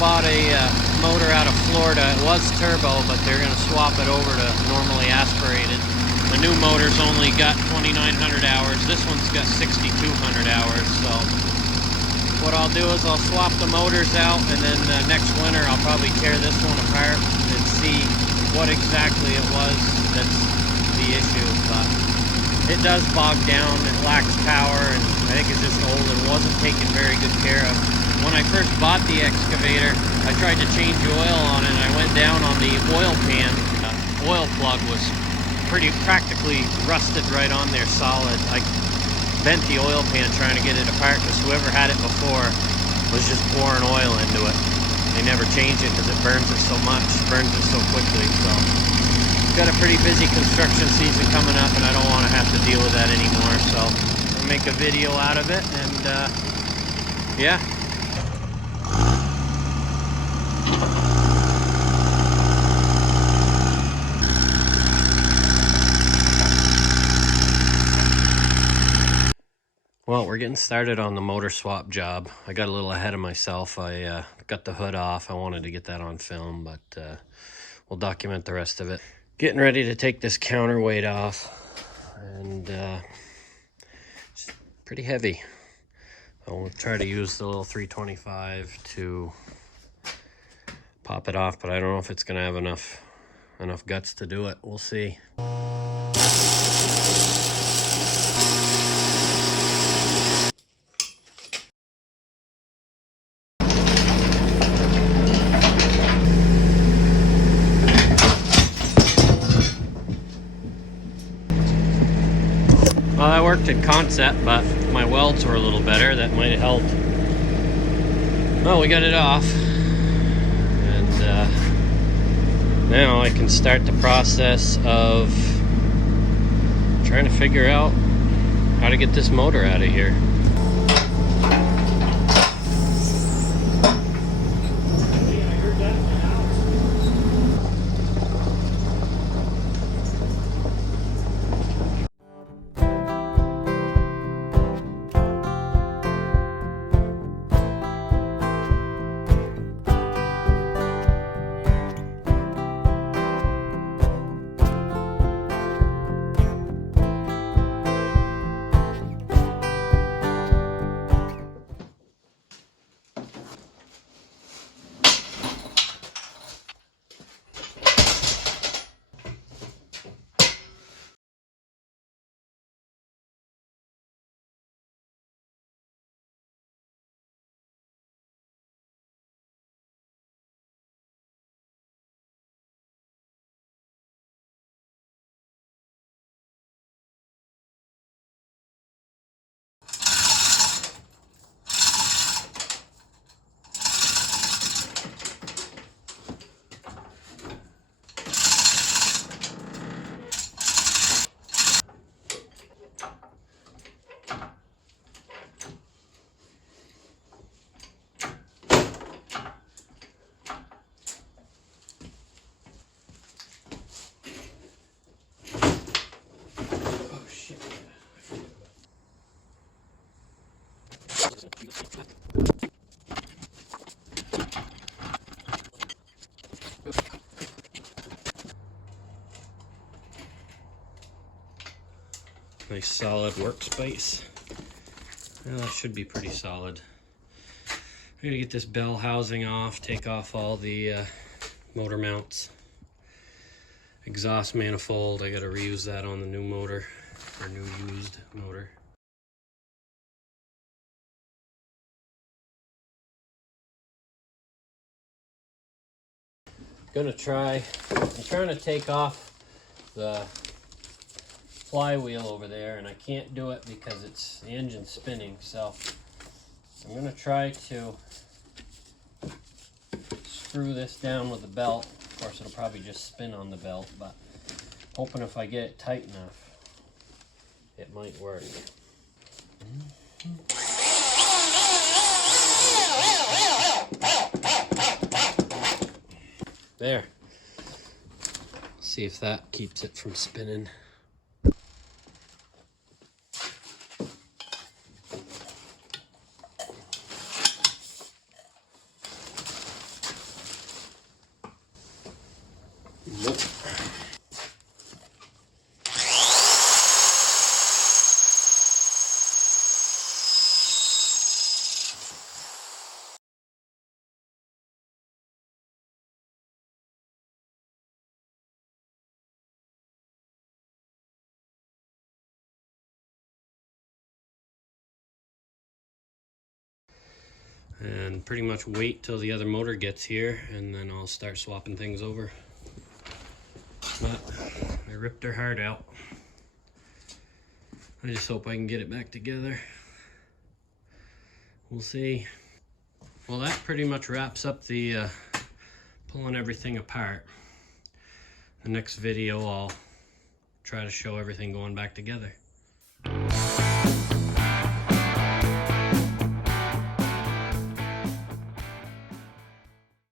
bought a motor out of Florida. It was turbo, but they're going to swap it over to normally aspirated. The new motor's only got 2,900 hours. This one's got 6,200 hours. So what I'll do is I'll swap the motors out, and then next winter I'll probably tear this one apart and see what exactly it was that's the issue. But it does bog down, it lacks power, and I think it's just old and wasn't taken very good care of. When I first bought the excavator, I tried to change oil on it, and I went down on the oil pan. Oil plug was practically rusted right on there solid. I bent the oil pan trying to get it apart because whoever had it before was just pouring oil into it. They never change it because it burns it so much, burns it so quickly. So got a pretty busy construction season coming up, and I don't want to have to deal with that anymore. So I'll make a video out of it, and yeah. Well, we're getting started on the motor swap job. I got a little ahead of myself. I got the hood off. I wanted to get that on film, but we'll document the rest of it. Getting ready to take this counterweight off, and it's pretty heavy. I'll try to use the little 325 to pop it off, but I don't know if it's gonna have enough guts to do it. We'll see. Well, that worked in concept, but my welds were a little better. That might have helped. Well, we got it off, and now I can start the process of trying to figure out how to get this motor out of here. Nice solid workspace. Well, that should be pretty solid. I'm gonna get this bell housing off, take off all the motor mounts. Exhaust manifold, I gotta reuse that on the new motor, or new used motor. I'm trying to take off the flywheel over there, and I can't do it because the engine's spinning. So I'm gonna try to screw this down with the belt. Of course, it'll probably just spin on the belt, but hoping if I get it tight enough, it might work. There. See if that keeps it from spinning. and pretty much wait till the other motor gets here, and then I'll start swapping things over. But I ripped her heart out. I just hope I can get it back together. We'll see. Well, that pretty much wraps up the pulling everything apart. The next video I'll try to show everything going back together.